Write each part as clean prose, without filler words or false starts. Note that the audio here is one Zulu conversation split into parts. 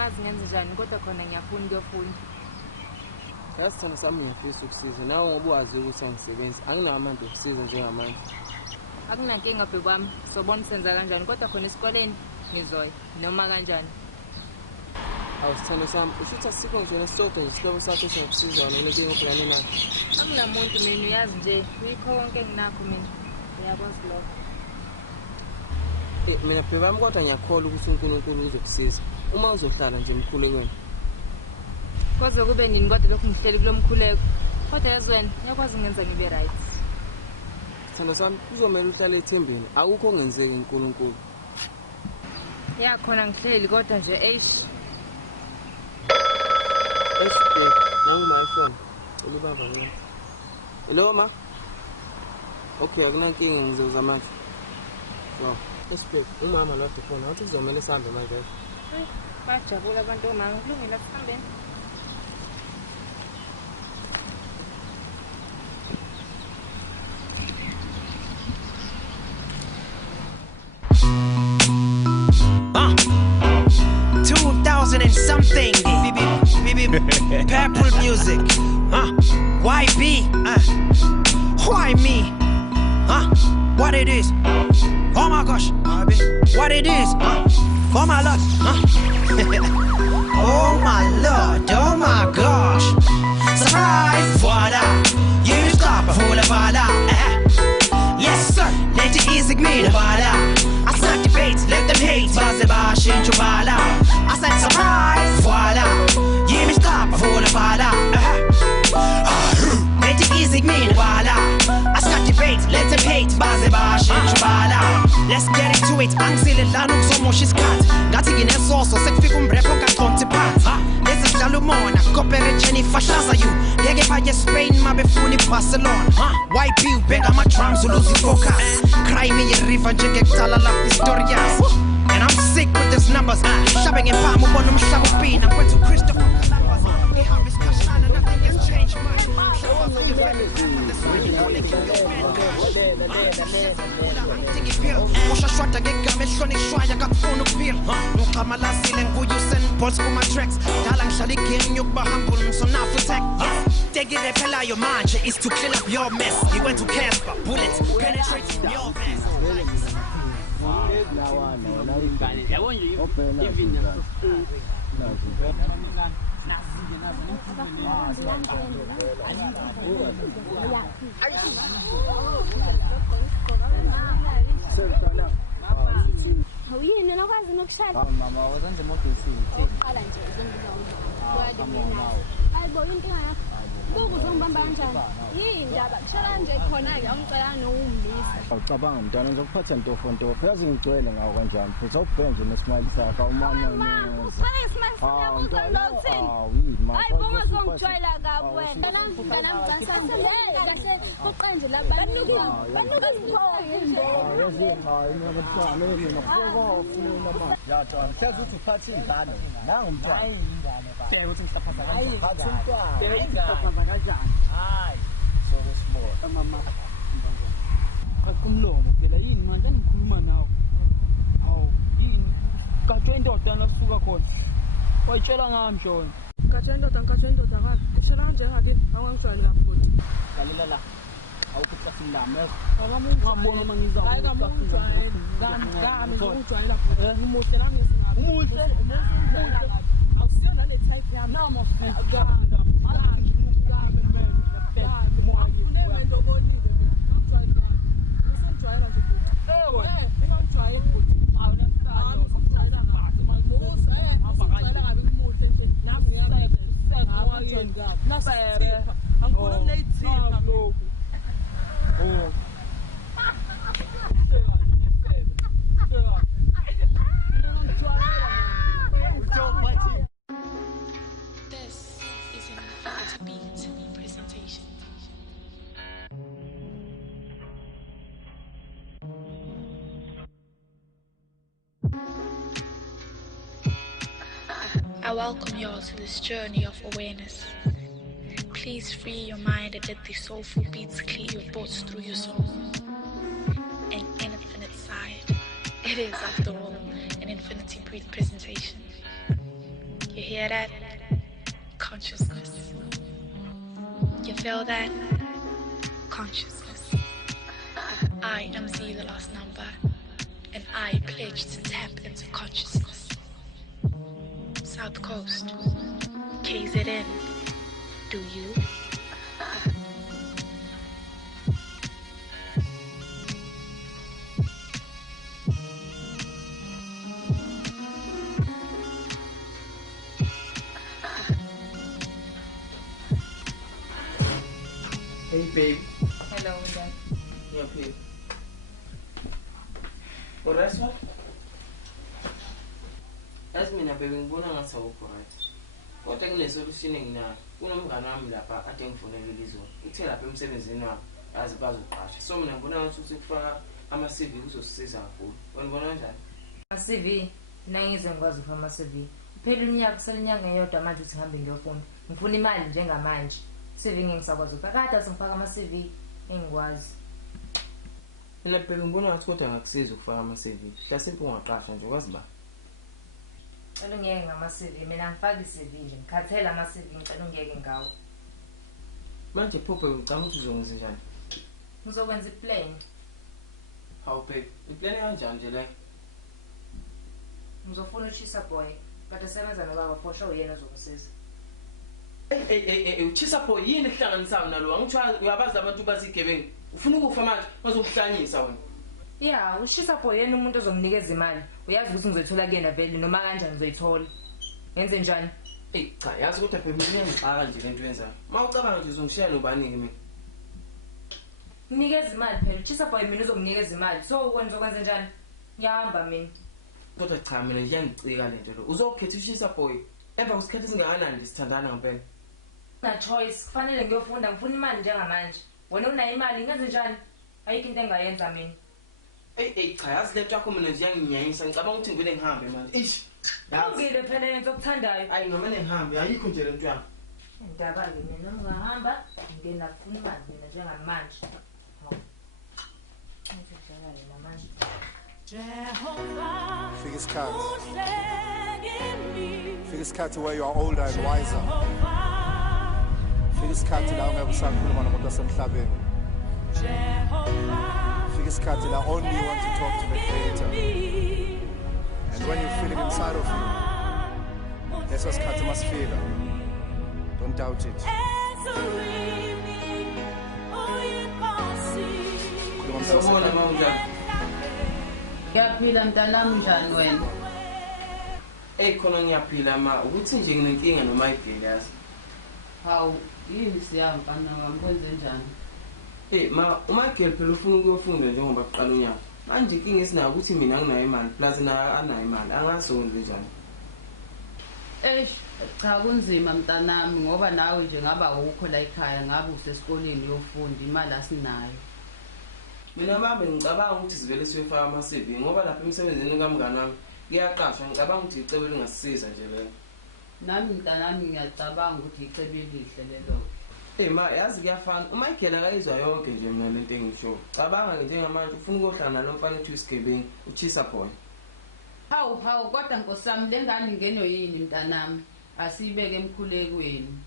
angazi ngenze njani kodwa khona ngiyafuna ukuyofunda. Ngasithanda sami ngiyafisa ukusiza nawe ngoba wazi ukuthi angisebenzi anginawo amandla okusiza njengamanje. Akunankinga bebami sobona senza kanjani kodwa khona esikoleni ngizoya noma kanjani. Awusithanda sami usho ukuthi asikho ngizona sisodwa nje isihlobo sakho esingakusiza wena kule nkinga obhekane nayo. Anginamuntu mina uyazi nje yikho konke enginakho mina ngiyakwazi lokho. Mina bebami kodwa ngiyakholwa ukuthi uNkulunkulu uzokusiza uma uzohlala nje emkhulekweni. Koze kube nini kodwa lokhu ngihleli kulomkhuleko kodwa yazi wena ngiyakwazi ngenza ngibe right. Sithanda sami kuzomela uhlale ethembeni akukho ongenzeki uNkulunkulu. Yakhona ngihleli kodwa nje eish. Nangu my phone. Ulibamba yini? Hello ma. Okay, akunankinga ngizoza manje. So, esibheke umama lo khona wathi kuzomela sihambe manje. Bajabula abantu omama kulungile sihambeni. And something, purple music, YB, why me, what it is, oh my gosh, what it is, oh my lord, oh my lord, oh my gosh, surprise, voila, you stop a fool of voila, yes sir, let it easy me, voila, I start debates, let them hate, Bazabash into voila. I said surprise, voila. You me stop, voila, voila. Make it easy, me, voila. I start debate, let them hate, bazibash, voila. Let's get into it. Angzile lanu so much is cut. Ngathi ngine soso sekufika umrepo kaconte pat. Lesi sidlala umona, kopere Jennifer shaza you. Ngeke baye Spain mabefuni Barcelona. YP ubhenga ama drums uluzi focus. Cry me a river njenge kutala la historias. And I'm sick with these numbers. Shopping in palm up on them shovel bean. I went to Christopher Columbus. We have discussion and nothing has changed much. Show us how you feel. That's why you wanna keep your man. I'm thinking pill. Washa shwata gega me shoni shwaya kakufuna ukupil. Nukama la sile nguyu send balls for my tracks. Dala ngishali game yokba humble so now for tech. Take it repel your mind is to clean up your mess. You went to Casper, bullets penetrating your vest. Yini nakwazi nokushada? Mama wazanje modusini. Uqala nje ayibo inkinga yakho. Ukuzongibamba kanjani? Yini indaba? Kushela nje khona ke angicela nowumlisa. Awucabanga mntwana ngizokuphatha ntofonto. Yazi ngigcwele ngawo kanjani. Futhi awubheke nje nesmile sakho awumama. Usifana ismile sakho uthini? Hayibo ngizongijwayela kabi wena. Mntana mcansana. Kahle uqanje labantu. Yazi hayi mina kuthana mina ngafoko ufuna mama. Yathi angithethe ukuthi uphathe ingane. Nangu umntwana. Hayi ingane ba. Ke ukuthi ngisaphatha kanjani? Phatha umntwana. Ngisaphatha kanjani? Hayi. So small. Mama. Akumlomo phela yini manje ngikhuluma nawe. Awu yini? Gatshe indoda laphuka khona. Wayitshela ngami John. Gatshe indoda kabi. Ishela kanje ngakini awangijwayele kakhulu. Galela la. Awukuthasilame. Ngabona uma ngizawuza. Hayi kamujwayele. Ngami ngikujwayela futhi. Umuhle nami singabe. Umuhle. Awusiyona le type yami. Nama I welcome you all to this journey of awareness. Please free your mind and let the soulful beats clear your thoughts through your soul. An infinite side. It is, after all, an infinity presentation. You hear that? Consciousness. You feel that? Consciousness. I am Z, the last number, and I pledge to tap into consciousness. South Coast, KZN, do you? Hey babe. Hello, Dad. Yeah, babe. Well, that's what? That's me, baby. I'm going to say, right? What I'm solution now? Unomngane wami lapha ade ngifonele lizo. Uthe lapha emsebenzini wami azi bazoqasha. So mina ngibona ukuthi ukufaka ama-CV kuzosisiza kakhulu. Wena kanjani? Ama-CV, mina ngize ngikwazi ukufaka ama-CV. Phela unyaka kuselinyanga eyodwa manje uthi ngihambe ngiyofunda. Ngifuna imali njengamanje. CV ngisakwazi ukufaka. Kade sengifaka ama-CV engikwazi. Mina baby ngibona ngathi kodwa ngakusiza ukufaka ama-CV. Mhlasimpe ungaqasha nje kwazi ba. Cela ungiyeke ngama-CV, mina ngifaka i-CV nje, ngikhathele ama-CV, ngicela ungiyeke ngawo. Manje Phuphe ngicabanga ukuthi uzongenza njani? Ngizokwenza i-plan. Hawu babe, i-plan kanjani nje le? Ngizofuna uchisa boy, kade sebenza nobaba phosha uyena ozongisiza. Uchisa boy yini ehlanganisayo nalo? Angithiwa uyabazi abantu basigebengu. Ufuna ukufa manje, bazokuhlanyisa wena. Ya, ushisa boy yena umuntu ozonginikeza imali. Uyazi ukuthi ngizoyithola kuyena vele noma kanjani ngizoyithola. Ngenze njani? Cha, yazi ukuthi babe mina ngixaka nje lento yenzayo. Mawucabanga nje uzongishiya nobani-ke mina? Nginikeza imali phela, uchisa boy mina uzonginikeza imali. So ukwenza njani? Ngiyahamba mina. Kodwa cha mina nje iyangicika lento lo. Uzokhetha ushisa boy. Emva kwesikhathi esingakanani sithandana ngempela? Na choice, kufanele ngiyofunda, ngifuna imali njengamanje. Wena unayo imali, ngenze njani? Ayikho into engayenza mina. Cha, yazi lento yakho mina nje yanginyanyisa. Ngicabanga ukuthi ngivele ngihambe manje. Ish. Ungile phela lento okuthandayo. Ayi ngomane ngihambe, ayikho nje lento yakho. Indaba-ke mina ungahamba, ngena kufuna imali mina njengamanje. Fika isikhathi where you are older and wiser. Fika isikhathi la ungeke usakhuluma nomuntu wasemhlabeni. Fika isikhathi la only you want to talk to the Creator. And when you feel it inside of you, leso sikhathi masifika. Don't doubt it. Khuluma msawona. Ngiyaphila mntanami njani wena? Khona ngiyaphila ma ukuthi nje nginenkinga noMYGIRL yazi. Hawu, yini siyamfana wami kwenze njani? Ma uMYGIRL phela ufuna ukuyofunda njengoba kuqala unyaka. Manje inkinga esinayo ukuthi mina anginayo imali plus naye anayo imali. Angazi ukwenza njani. Cha kunzima mntanami ngoba nawe nje ngaba ukho la ekhaya ngabe usesikoleni uyofunda imali asinayo. Mina mama ngicabanga ukuthi sivele siyofaka ama-CV ngoba lapha emsebenzini kamngane wami ngiyaqasha ngicabanga ukuthi icebo lingasisiza nje lelo. Nami mntanami ngiyacabanga ukuthi icebo elihle lelo. Ma yazi kuyafana uMYGIRL akayizwa yonke nje mina lento engisho. Cabanga njengamanje ufuna ukuyohlala nalomfana ethi usigebengu uchisa boy. Hawu kodwa Nkosi yami le ngane ingeno yini mntanami? Asiyibeke emkhulekweni.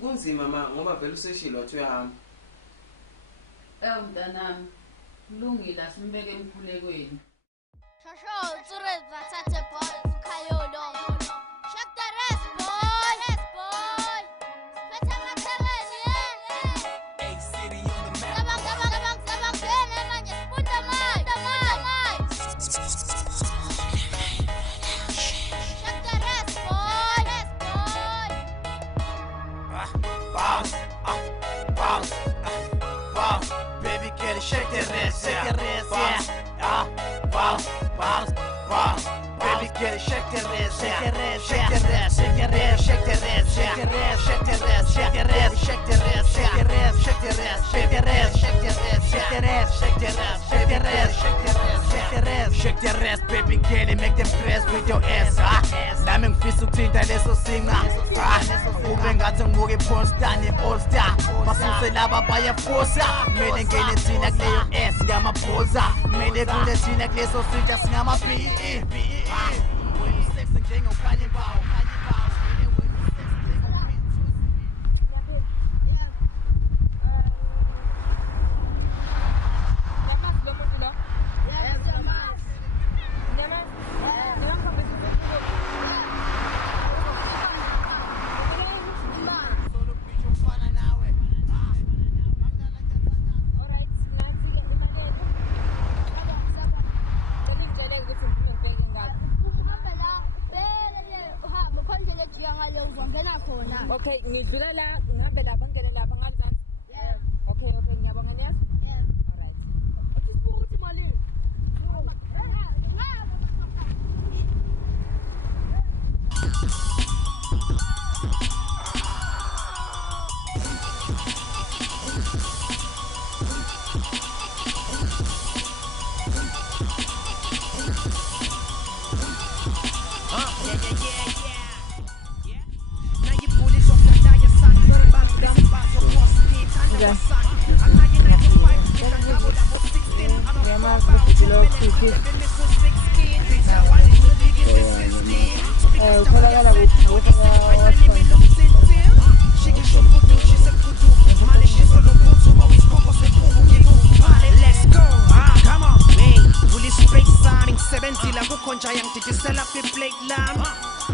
Kunzima ma ngoba vele useshilo wathi uyahamba. Mntanami kulungile asimbeke emkhulekweni. Shosho, tsure bathathe ball ukhayolo. Shake the rest boy. Yes boy. Phetha amathengeni A city on the map. Sabang kena manje. Punda mai. Shake the rest boy. Yes boy. Bounce. Baby, can you shake the rest? Bounce. Baby, can you shake the rest? Shake the rest, baby, can you make them press with your ass? Nami ngifisa ukuthinta leso singa. Ube ngathi ngibuke porn star ne-all star. Basuse laba bayafosa. Kumele ngene thina kuleyo ass ngamaphoza. Kumele kule thina kuleso sitsha singama-PE. Okay, ngidlula la, ngihambe lapha ngene lapha ngalizansi. Yeah. Okay, ngiyabonga nesi. Yeah. All right. Akusibuka ukuthi imali.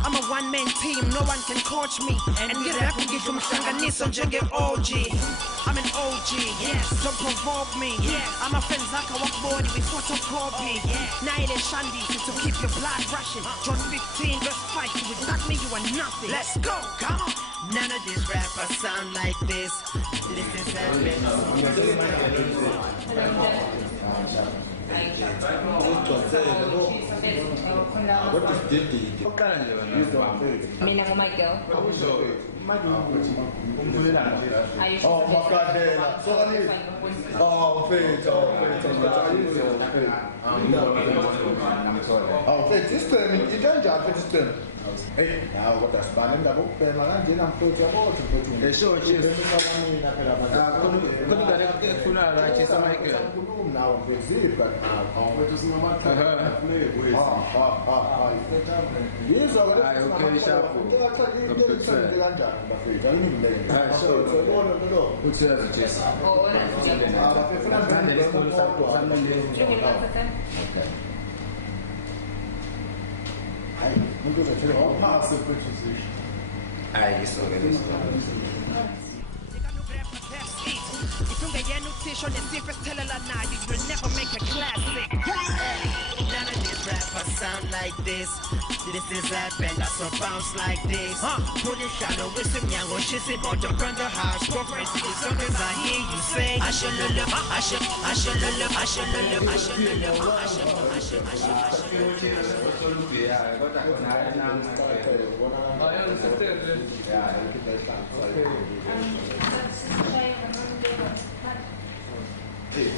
I'm a one-man team, no one can coach me. And you rap and give them Shanganiso Jenge OG. I'm an OG, yes, don't provoke me. I'm a Fenzaka walk body with photocopy. Naile Shandi to keep your blood rushing. John 15 verse 5, without me you are nothing. Let's go, come on. None of these rappers sound like this. This is What is Diddy? Mina MYGIRL. Oh, Macadela. So I need. Oh, Faith. Oh, Faith, this turn. You don't jump for this turn. Hey, now what a spanning the book, and I'm going to go to the show. She's going to get funeral like she's a MYGIRL. Now, it's it, but yes, okay, sharp. If you get nutrition and different tell a lot now, you will never make a classic. None of these rappers sound like this. This is that band that so bounce like this. Put your shadow with some young or she's about to burn the house. Go crazy, sometimes I hear you say I should look, I should look, I should look, I should look, I should Hey,